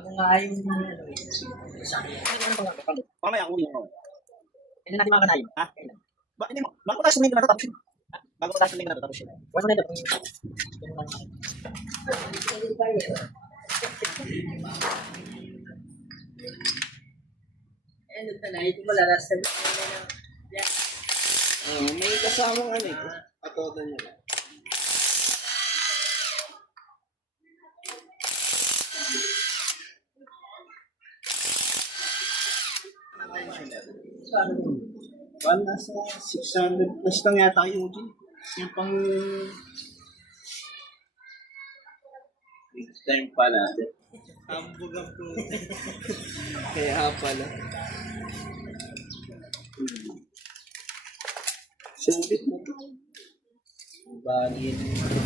Bago nga yung Mamaya ako yung hindi natin makakatayo. ha? Hindi mo. Bago tayo sumihin na tapos yun. Bago tayo sumihin na tapos yun. Wala na ito. Ano na ito malalas na May kasamang ano eh. Patoda niya lang. Well, nasa 600 plus lang yata yung Eugene. Yung pang big time pa natin. Hambog ang po. Kaya pala. Subit mo. Bagay.